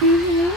Mhm.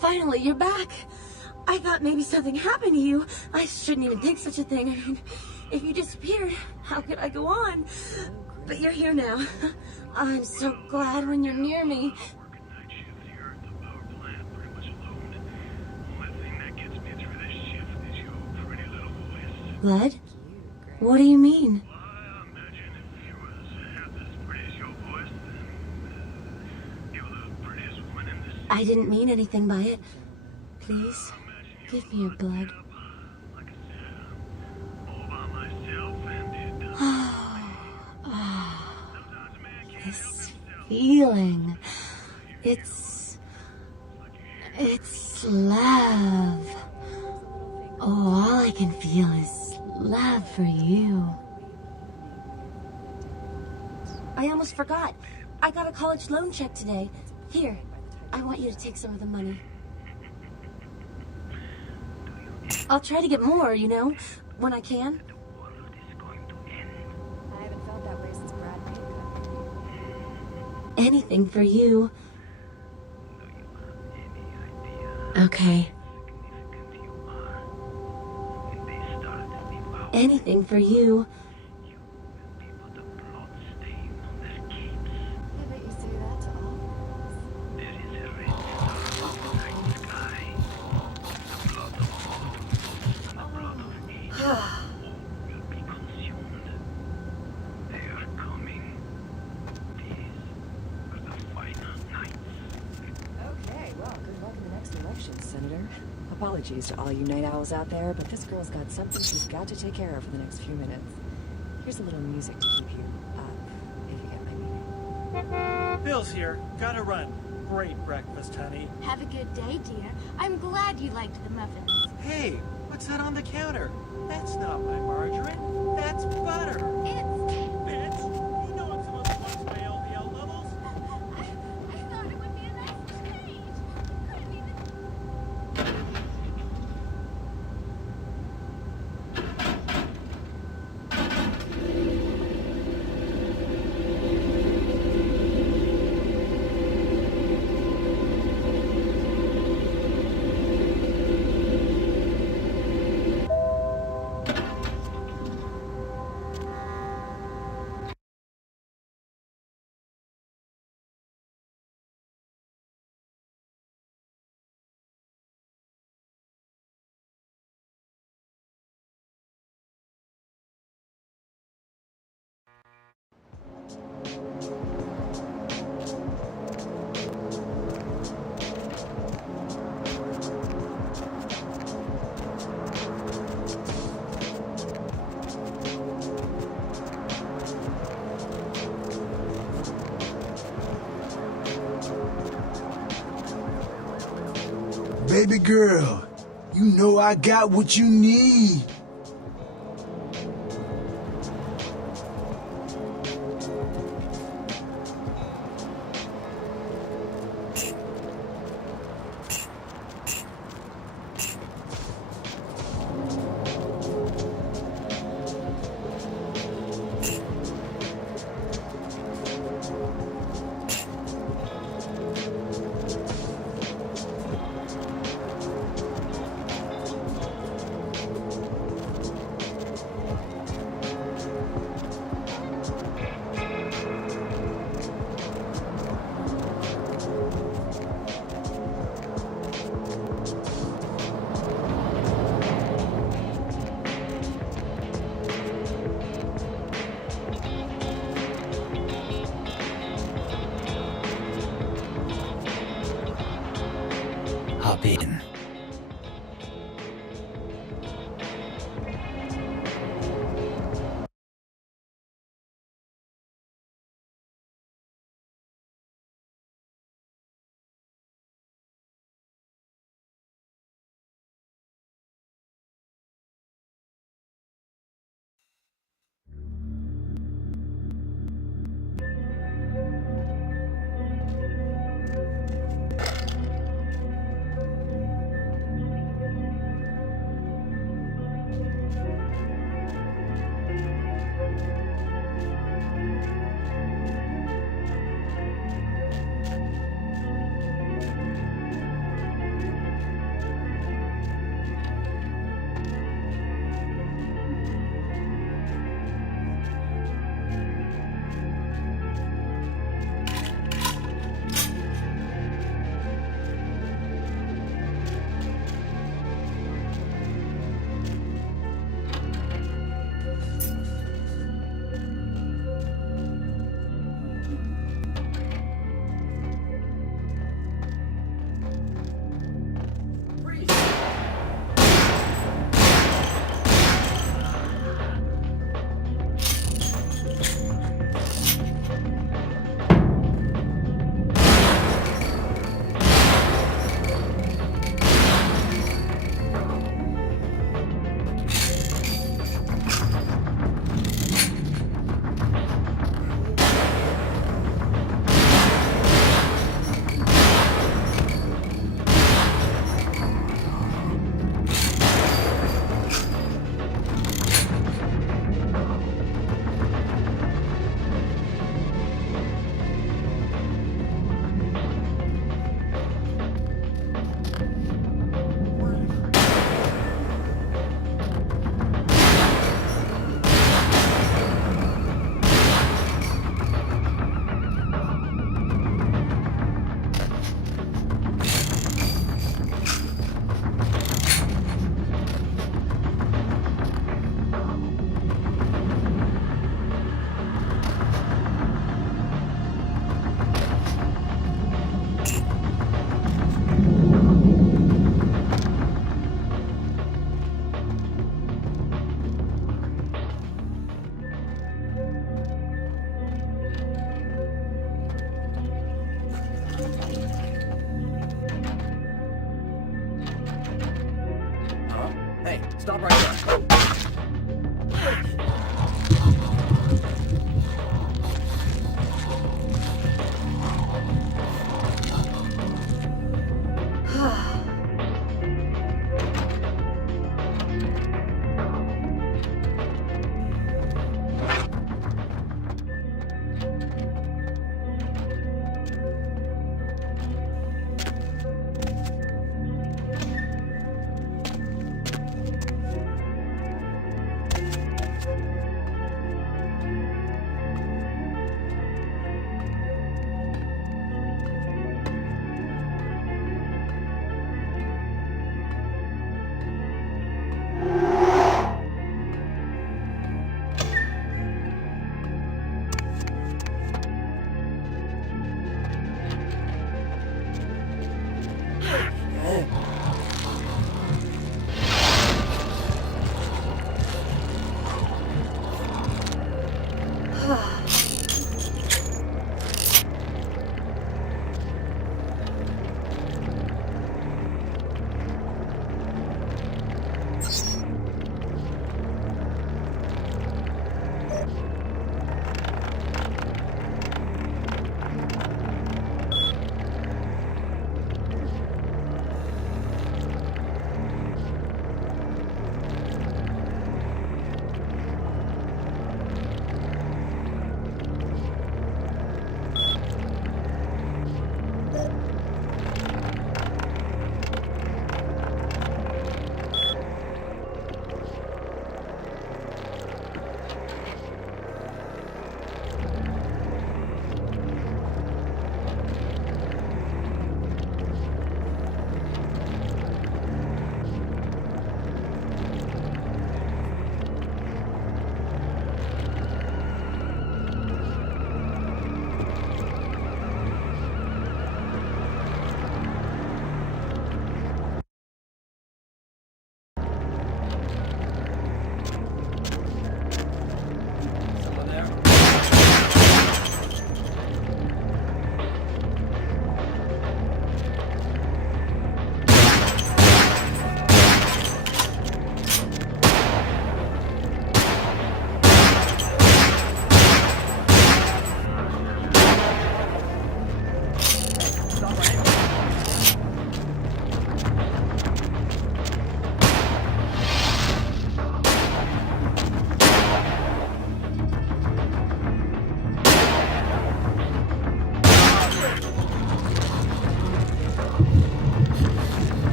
Finally, you're back. I thought maybe something happened to you. I shouldn't even think such a thing. I mean, if you disappeared, how could I go on? But you're here now. I'm so glad when you're near me. Blood? What do you mean? I didn't mean anything by it. Please, give me your blood. This feeling. It's love. Oh, all I can feel is love for you. I almost forgot. I got a college loan check today. Here, I want you to take some of the money. I'll try to get more, you know, when I can. I haven't felt that way since Brad made Anything for you. Okay. Anything for you. Apologies to all you night owls out there, but this girl's got something she's got to take care of for the next few minutes. Here's a little music to keep you up, if you get my meaning. Bill's here. Gotta run. Great breakfast, honey. Have a good day, dear. I'm glad you liked the muffins. Hey, what's that on the counter? That's not my margarine. That's butter. Bitch, you know I'm supposed to watch my LDL levels. I thought it would be a nice change. Couldn't even... Baby girl, you know I got what you need. Hop in. Hey, stop right there.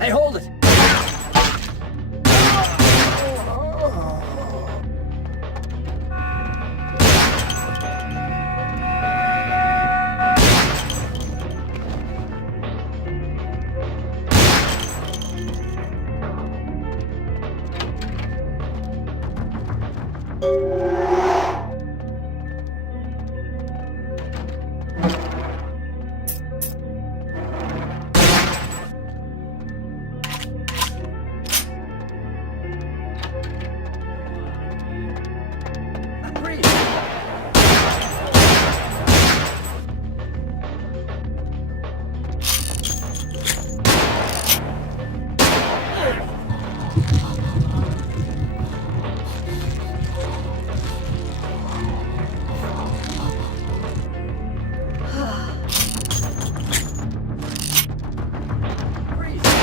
Hey, hold it! Freeze! Freeze!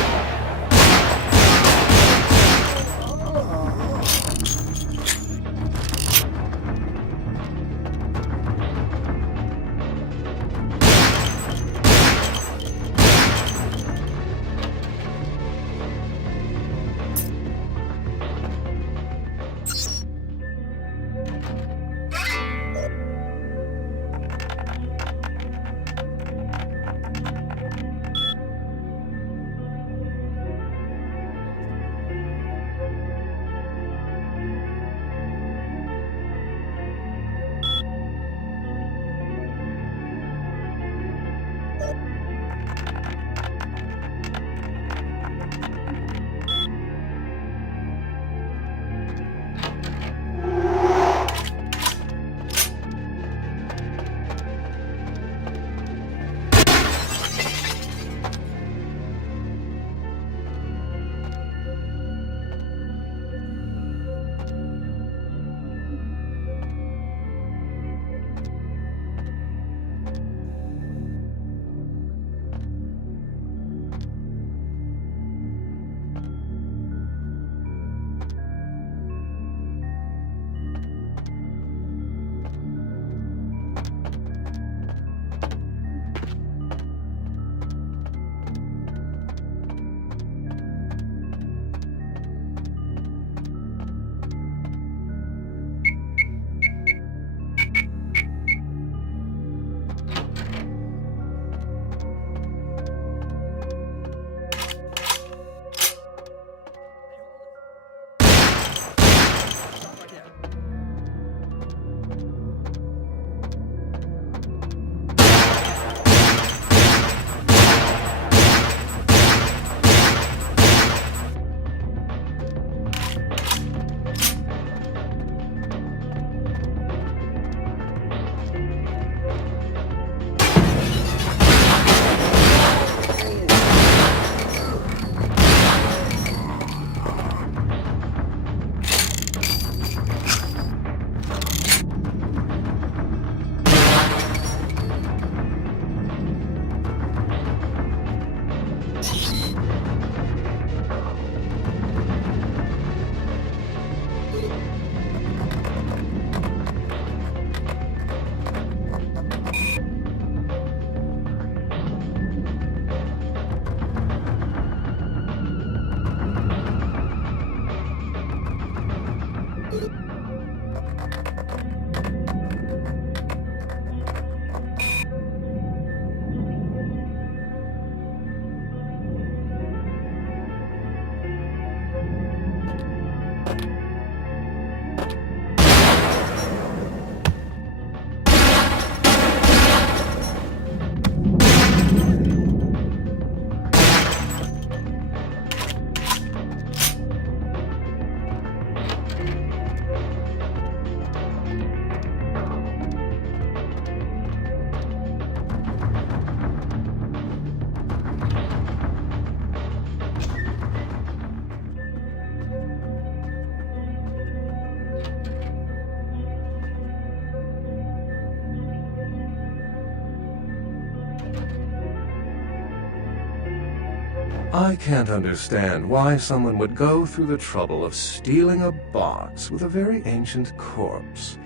I can't understand why someone would go through the trouble of stealing a box with a very ancient corpse.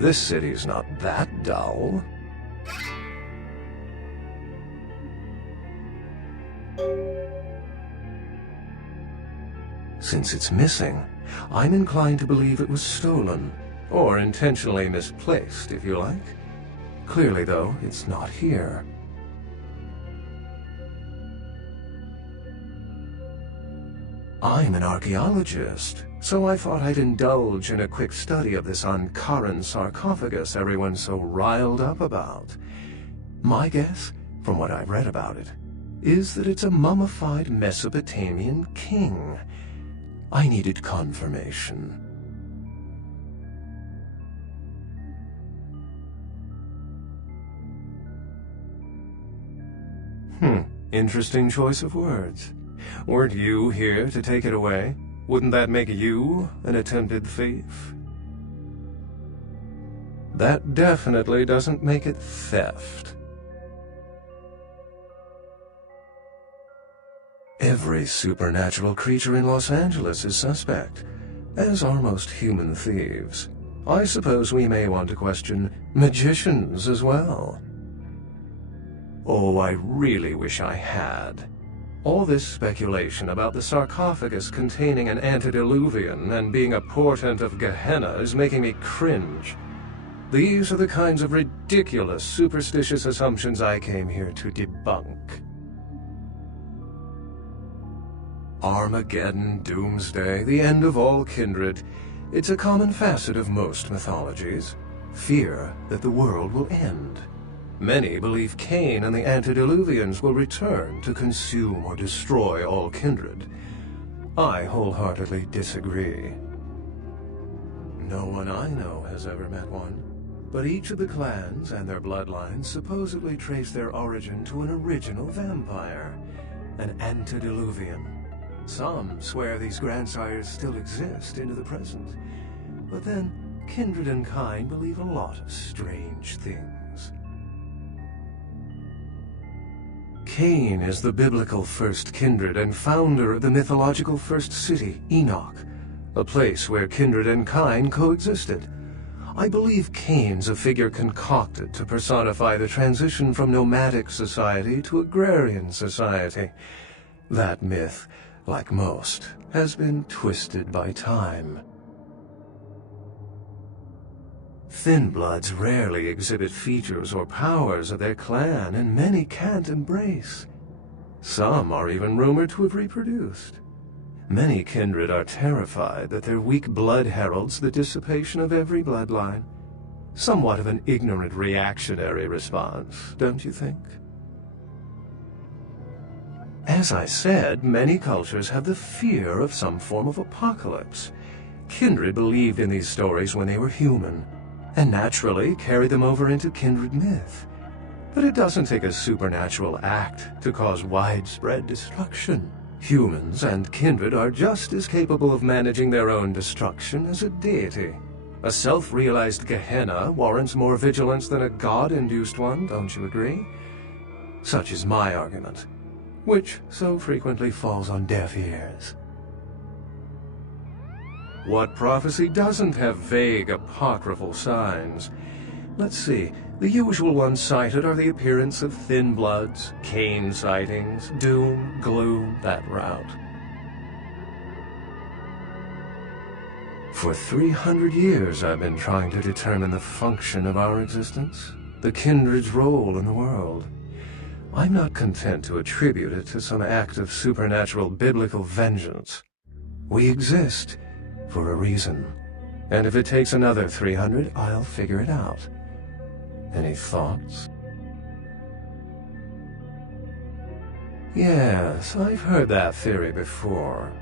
This city's not that dull. Since it's missing, I'm inclined to believe it was stolen, or intentionally misplaced, if you like. Clearly, though, it's not here. I'm an archaeologist, so I thought I'd indulge in a quick study of this Ankharan sarcophagus everyone's so riled up about. My guess, from what I've read about it, is that it's a mummified Mesopotamian king. I needed confirmation. Interesting choice of words. Weren't you here to take it away? Wouldn't that make you an attempted thief? That definitely doesn't make it theft. Every supernatural creature in Los Angeles is suspect, as are most human thieves. I suppose we may want to question magicians as well. Oh, I really wish I had. All this speculation about the sarcophagus containing an antediluvian and being a portent of Gehenna is making me cringe. These are the kinds of ridiculous, superstitious assumptions I came here to debunk. Armageddon, doomsday, the end of all kindred. It's a common facet of most mythologies. Fear that the world will end. Many believe Cain and the antediluvians will return to consume or destroy all kindred. I wholeheartedly disagree. No one I know has ever met one, but each of the clans and their bloodlines supposedly trace their origin to an original vampire, an antediluvian. Some swear these grandsires still exist into the present, but then kindred and kind believe a lot of strange things. Cain is the biblical first kindred and founder of the mythological first city, Enoch, a place where kindred and kind coexisted. I believe Cain's a figure concocted to personify the transition from nomadic society to agrarian society. That myth, like most, has been twisted by time. Thin Bloods rarely exhibit features or powers of their clan, and many can't embrace. Some are even rumored to have reproduced. Many kindred are terrified that their weak blood heralds the dissipation of every bloodline. Somewhat of an ignorant reactionary response, don't you think? As I said, many cultures have the fear of some form of apocalypse. Kindred believed in these stories when they were human, and naturally carried them over into kindred myth. But it doesn't take a supernatural act to cause widespread destruction. Humans and kindred are just as capable of managing their own destruction as a deity. A self-realized Gehenna warrants more vigilance than a god-induced one, don't you agree? Such is my argument, which so frequently falls on deaf ears. What prophecy doesn't have vague apocryphal signs? Let's see, the usual ones cited are the appearance of Thin Bloods, Cain sightings, doom, gloom, that route. For 300 years I've been trying to determine the function of our existence, the kindred's role in the world. I'm not content to attribute it to some act of supernatural biblical vengeance. We exist for a reason, and if it takes another 300, I'll figure it out. Any thoughts? Yes, I've heard that theory before.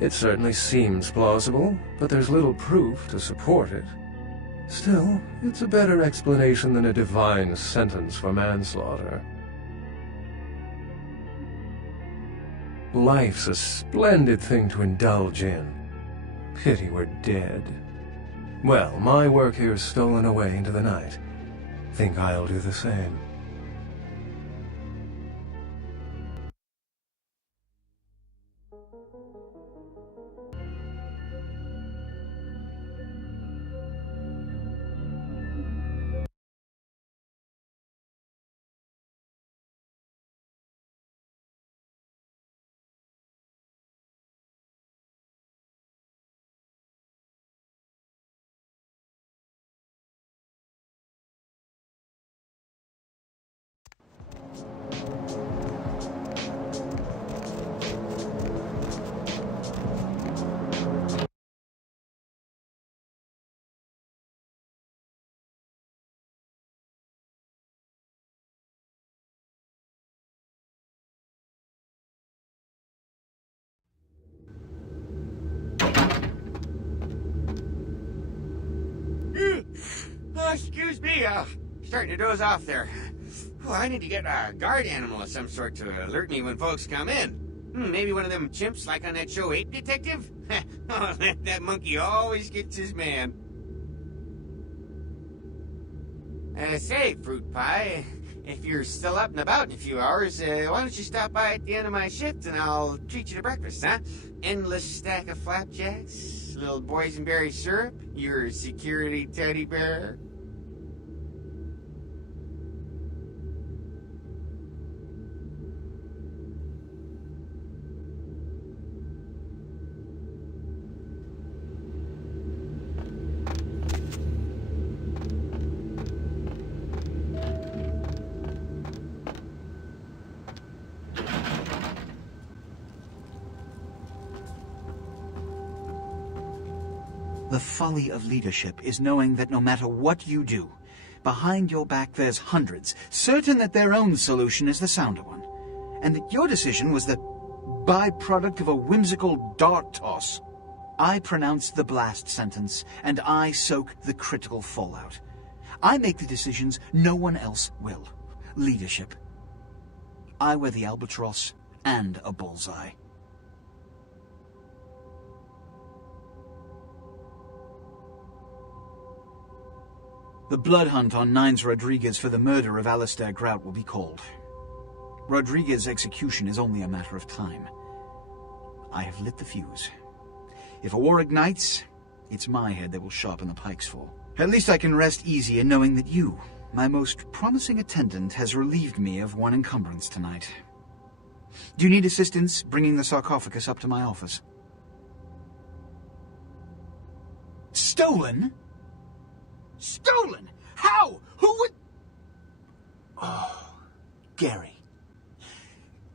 It certainly seems plausible, but there's little proof to support it. Still, it's a better explanation than a divine sentence for manslaughter. Life's a splendid thing to indulge in. Pity we're dead. Well, my work here's stolen away into the night. Think I'll do the same. excuse me. Starting to doze off there. Oh, I need to get a guard animal of some sort to alert me when folks come in. Maybe one of them chimps like on that show Ape Detective? Oh, that monkey always gets his man. Say, Fruit Pie, if you're still up and about in a few hours, why don't you stop by at the end of my shift and I'll treat you to breakfast, huh? Endless stack of flapjacks, little boysenberry syrup, your security teddy bear. The folly of leadership is knowing that no matter what you do, behind your back there's hundreds, certain that their own solution is the sounder one, and that your decision was the byproduct of a whimsical dart toss. I pronounce the blast sentence, and I soak the critical fallout. I make the decisions no one else will. Leadership. I wear the albatross and a bullseye. The blood hunt on Nines Rodriguez for the murder of Alistair Grout will be called. Rodriguez's execution is only a matter of time. I have lit the fuse. If a war ignites, it's my head they will sharpen the pikes for. At least I can rest easy in knowing that you, my most promising attendant, has relieved me of one encumbrance tonight. Do you need assistance bringing the sarcophagus up to my office? Stolen? Stolen? How? Who would... Oh, Gary.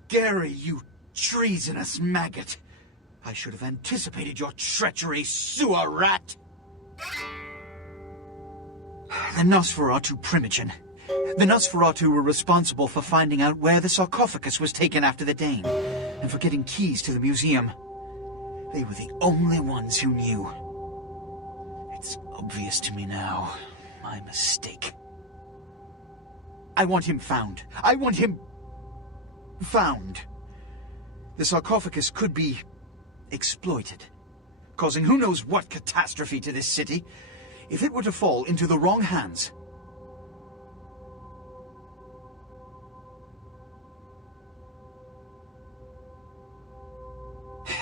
Gary, you treasonous maggot. I should have anticipated your treachery, sewer rat. The Nosferatu Primogen. The Nosferatu were responsible for finding out where the sarcophagus was taken after the Dane, and for getting keys to the museum. They were the only ones who knew. It's obvious to me now. My mistake. I want him found. I want him... found. The sarcophagus could be exploited, causing who knows what catastrophe to this city. If it were to fall into the wrong hands...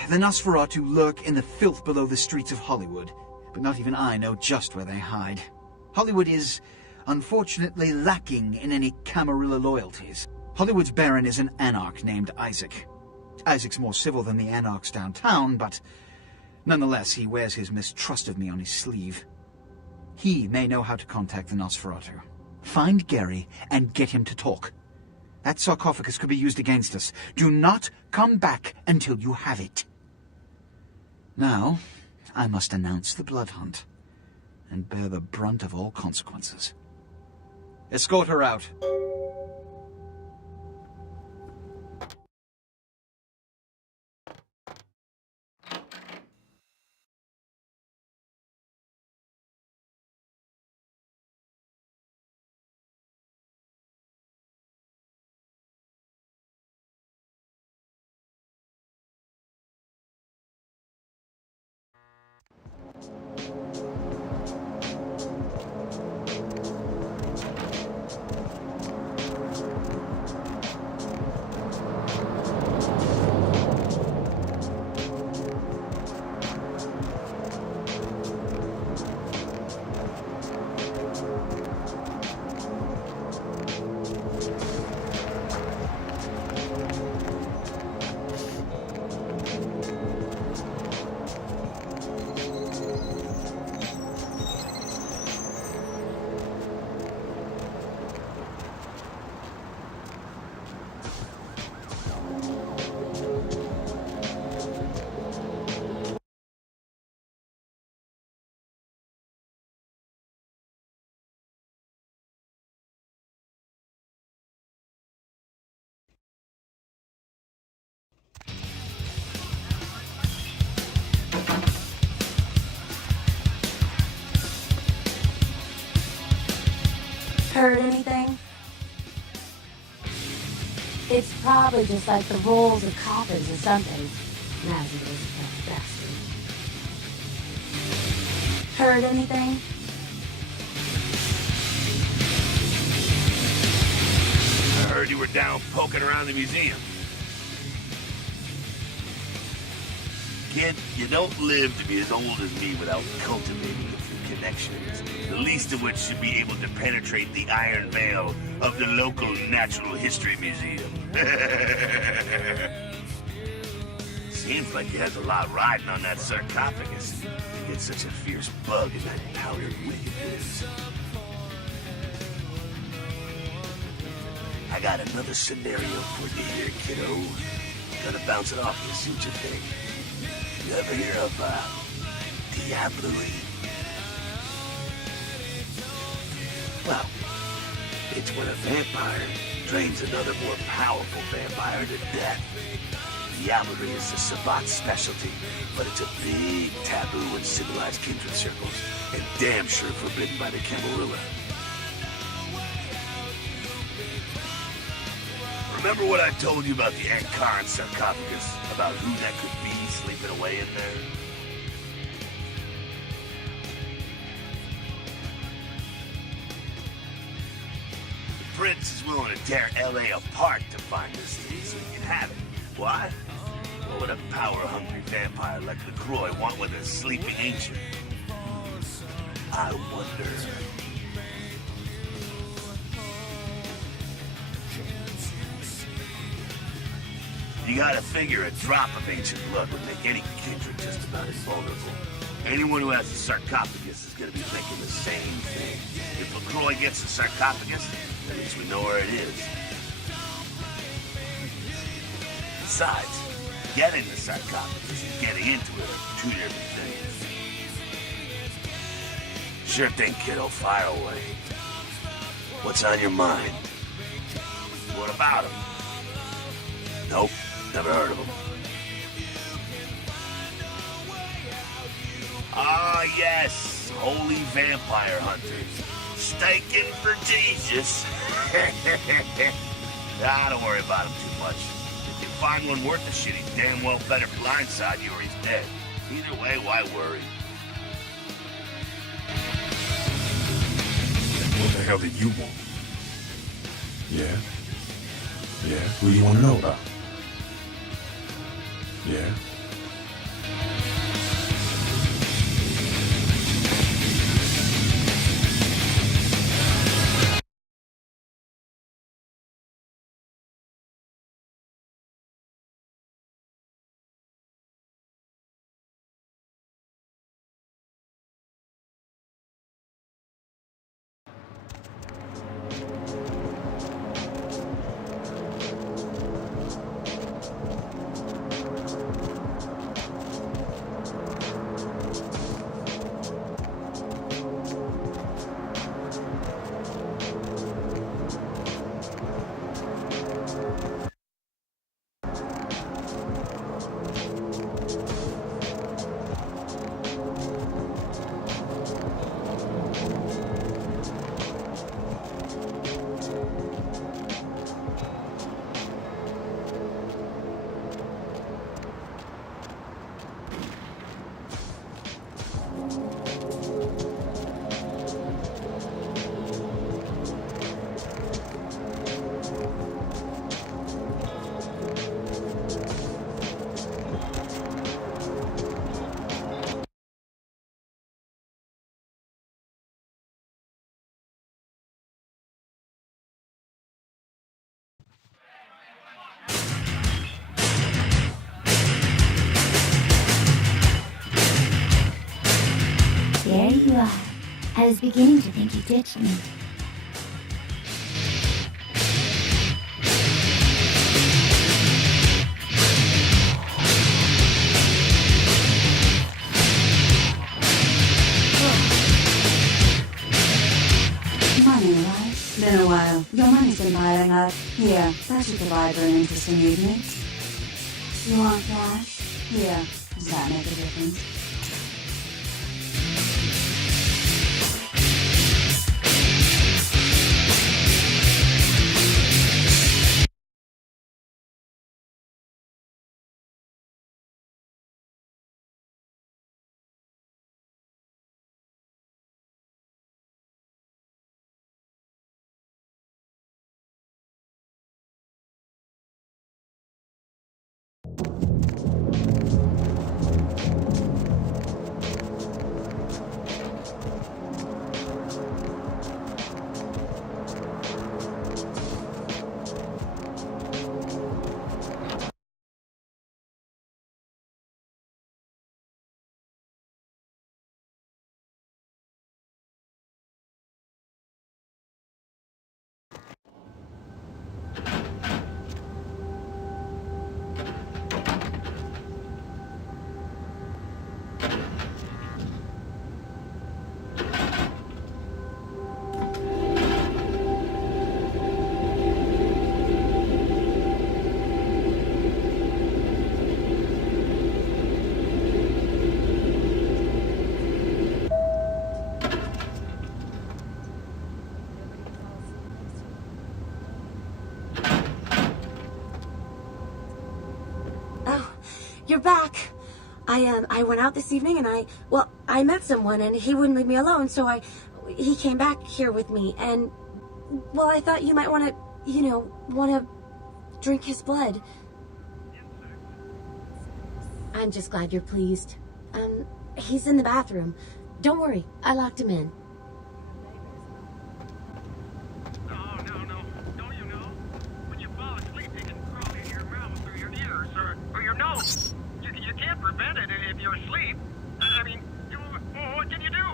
The Nosferatu lurk in the filth below the streets of Hollywood, but not even I know just where they hide. Hollywood is, unfortunately, lacking in any Camarilla loyalties. Hollywood's baron is an anarch named Isaac. Isaac's more civil than the anarchs downtown, but nonetheless he wears his mistrust of me on his sleeve. He may know how to contact the Nosferatu. Find Gary and get him to talk. That sarcophagus could be used against us. Do not come back until you have it. Now, I must announce the blood hunt, and bear the brunt of all consequences. Escort her out. Heard anything? It's probably just like the rolls of coffins or something. Imagine it was a bastard. Heard anything? I heard you were down poking around the museum. Kid, you don't live to be as old as me without cultivating a few connections, the least of which should be able to penetrate the iron veil of the local Natural History Museum. Seems like he has a lot riding on that sarcophagus. He gets such a fierce bug in that powdered wig of his. I got another scenario for you here, kiddo. Gotta bounce it off you, see what you think. You ever hear of, diablerie? Well, it's when a vampire drains another more powerful vampire to death. Diablerie is the Sabbat's specialty, but it's a big taboo in civilized kindred circles, and damn sure forbidden by the Camarilla. Remember what I told you about the Ankaran sarcophagus? About who that could be sleeping away in there? The prince is willing to tear L.A. apart to find this thing so he can have it. Why? What would a power-hungry vampire like LaCroix want with a sleeping ancient? I wonder... You gotta figure a drop of ancient blood would make any kindred just about invulnerable. Anyone who has a sarcophagus is gonna be thinking the same thing. If LaCroix gets the sarcophagus, at least we know where it is. Besides, getting the sarcophagus and getting into it are two different things. Sure thing, kiddo. Fire away. What's on your mind? What about him? Nope. Never heard of him. Ah, yes. Holy vampire hunters. Staking for Jesus. Nah, don't worry about him too much. If you find one worth a shit, he damn well better blindside you or he's dead. Either way, why worry? What the hell did you want? Yeah? Yeah? Who you want to know about? Yeah? There you are. I was beginning to think you ditched me. Money, right? Been a while. Your money's been piling up. Here, that should provide for an interesting evening. You want cash? Here. Does that make a difference? you're back. I went out this evening and I met someone and he wouldn't leave me alone, so he came back here with me and, well, I thought you might want to drink his blood. I'm just glad you're pleased. He's in the bathroom. Don't worry, I locked him in. No. Don't you know? When you fall asleep, they can crawl in your mouth or your ears or your nose. You can't prevent it if you're asleep. I mean, what can you do?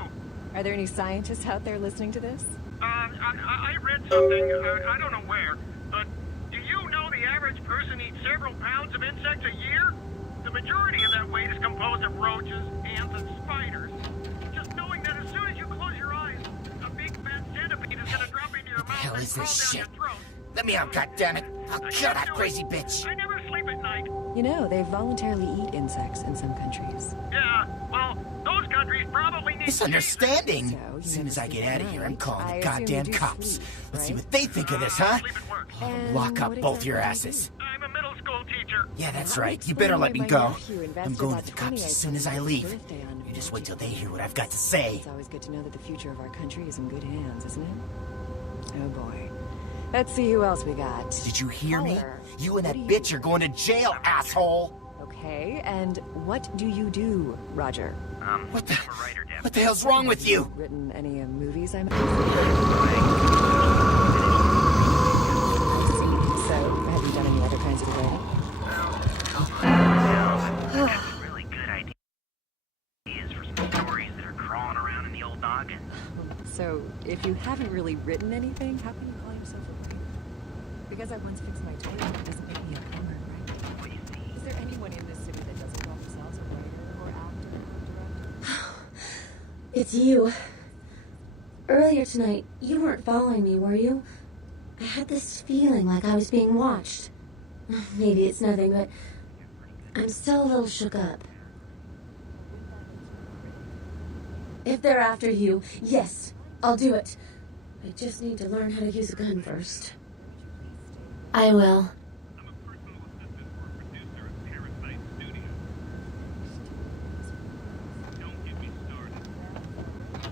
Are there any scientists out there listening to this? I read something, I don't know where, but do you know the average person eats several pounds of insects a year? The majority of that weight is composed of roaches, ants, and spiders. Just knowing that as soon as you close your eyes, a big fat centipede is gonna drop into your mouth. What the hell and is crawl this down shit? your throat. Let me out, goddammit! I'll kill that crazy bitch! I never sleep at night. You know, they voluntarily eat insects in some countries. Yeah, well, those countries probably need Misunderstanding! So, As soon as I get sleep out at of here, I'm night. calling I the assume you goddamn do cops. sleep, Let's see right? what they think of this, huh? sleep at work. And Lock up what both your exactly do you asses. do? I'm a middle school teacher. Yeah, that's That would right. You explain better why let me my go. nephew I'm invested going to about the cops 28 as soon as I for his leave. birthday on You just wait till they Virginia. hear what I've got to say. It's always good to know that the future of our country is in good hands, isn't it? Oh boy. Let's see who else we got. Did you hear me? Caller, You and what that do you bitch are going to jail, asshole! Okay, and what do you do, Roger? What the hell's wrong with you? Written any movies, I might? So, have you done any other kinds of writing? Really good ideas for some stories that are crawling around in the old noggin. So, if you haven't really written anything, how can you call yourself a writer? Because I once fixed my toilet, it doesn't make me a plumber, right? Is there anyone in this city that doesn't call themselves a writer or actor or director? It's you. Earlier tonight, you weren't following me, were you? I had this feeling like I was being watched. Maybe it's nothing, but I'm still a little shook up. If they're after you, yes, I'll do it. I just need to learn how to use a gun first. I will. I'm a personal assistant for a producer at Parasite Studios. Don't get me started.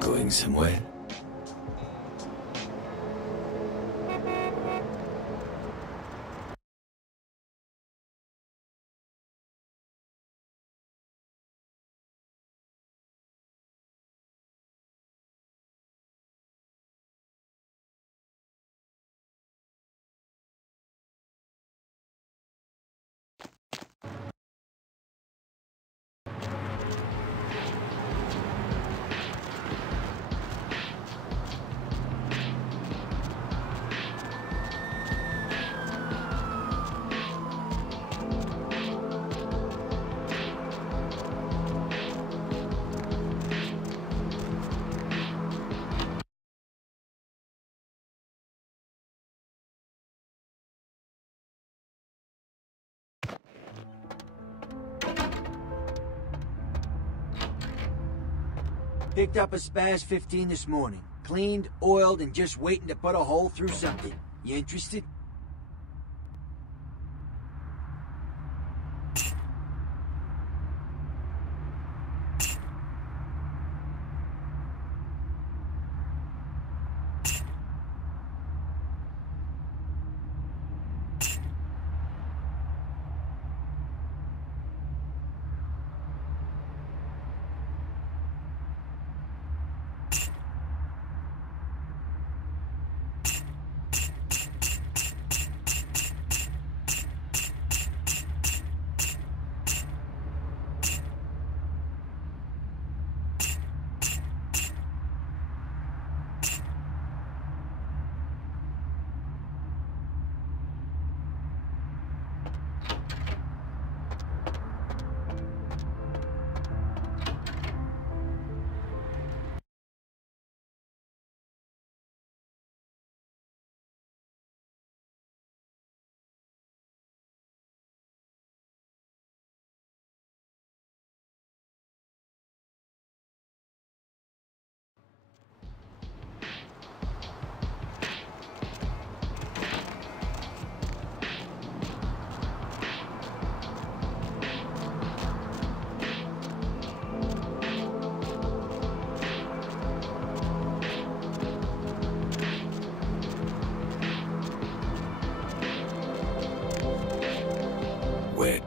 Going somewhere? Picked up a Spaz 15 this morning. Cleaned, oiled, and just waiting to put a hole through something. You interested?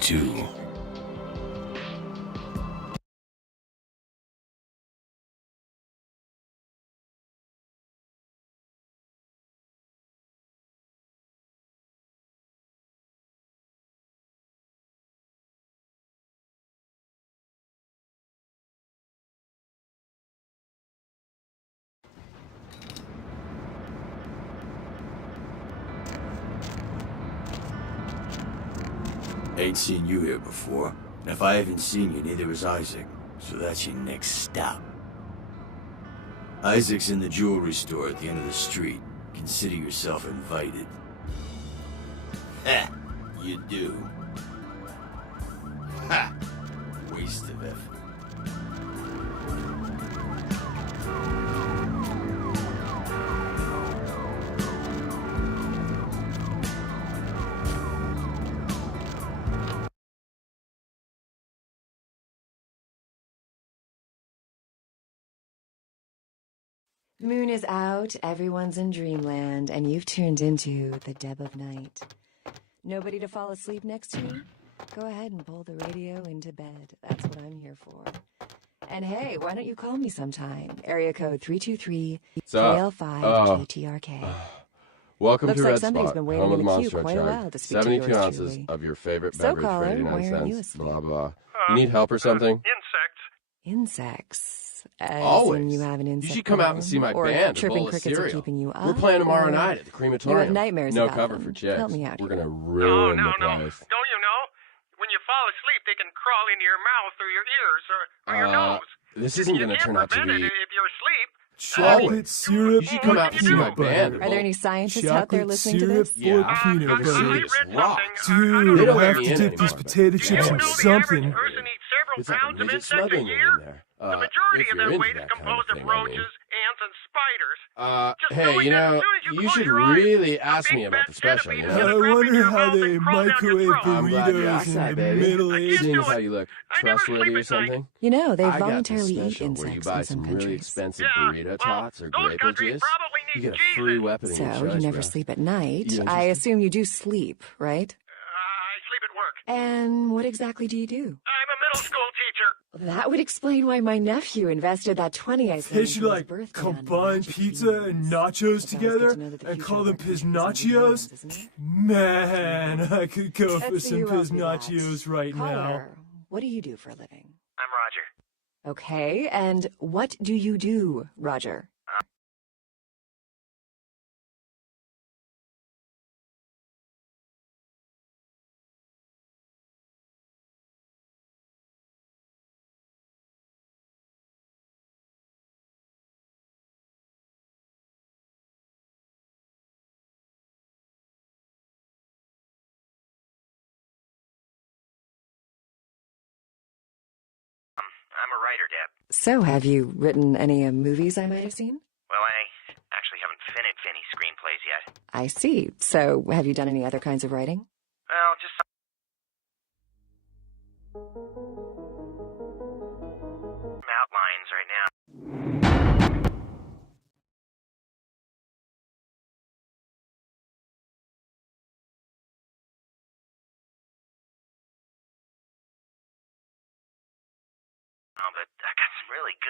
too. Ain't seen you here before. And if I haven't seen you, neither has Isaac. So that's your next stop. Isaac's in the jewelry store at the end of the street. Consider yourself invited. Ha! You do. Ha! Waste of effort. The moon is out, everyone's in dreamland, and you've turned into the Deb of Night. Nobody to fall asleep next to you? Go ahead and pull the radio into bed. That's what I'm here for. And hey, why don't you call me sometime? Area code 323-KL5-GTRK. Welcome Looks to like Red somebody's Spot, been waiting home of in the the queue Monster quite a while Truck. to speak to 72 yours ounces truly. of your favorite So, beverage caller, for 89 why aren't you cents. asleep? Blah, blah. You need help or something? Insects. As Always. in you have an You insect should come out and see my problem, or band, a chirping bowl of crickets are cereal. keeping you up. We're playing tomorrow or night at the You crematorium. have nightmares No about cover them. for chicks. Help me out We're here. gonna ruin the place. Don't you know? When you fall asleep, they can crawl into your mouth or your ears or your nose. This isn't gonna turn out to Prevent be. it if you're asleep. Chocolate syrup You should come out and see my band. Are there any scientists out there Chocolate listening to syrup this? for peanut butter. Dude, Dude, don't I let have me to in dip these anymore, potato but- chips in something. It's like a pounds of midget insects a smuggling year? in there. The majority if of you're that into weight is that kind of composed of thing, I mean. roaches, ants, and spiders. Just Hey, knowing you that as know, soon as you you close should your eyes, really a ask big me about fat the special, centipede you is know? gonna I drop into wonder your how mouth they and crawl down your microwave throat. I'm glad you burritos asked in that, the baby. Middle I can't Ages. do Seeing it. how you look I never trustworthy sleep or at night. something. You know, they I got this voluntarily eat special where you insects buy in some some really countries. expensive Yeah, burrito tots or those grape countries juice. probably You need get a free Jesus. weapon of your So, choice, you never bro. sleep at night. You I interested? assume you do sleep, right? I sleep at work. And what exactly do you do? I'm a middle school teacher. That would explain why my nephew invested that 20 I They sent should him for his like birthday on combine magic pizza and beans. nachos It's always good together to know that the and future call of them our country is in good piznachios. hands, isn't it? Man, I could go for Let's see some who else did that. piznachios right now. Caller, what do you do for a living? I'm Roger. Okay, and what do you do, Roger? I'm a writer, Deb. So, have you written any movies I might have seen? Well, I actually haven't finished any screenplays yet. I see. So, have you done any other kinds of writing? Well, just some outlines right now. Oh, but I got some really good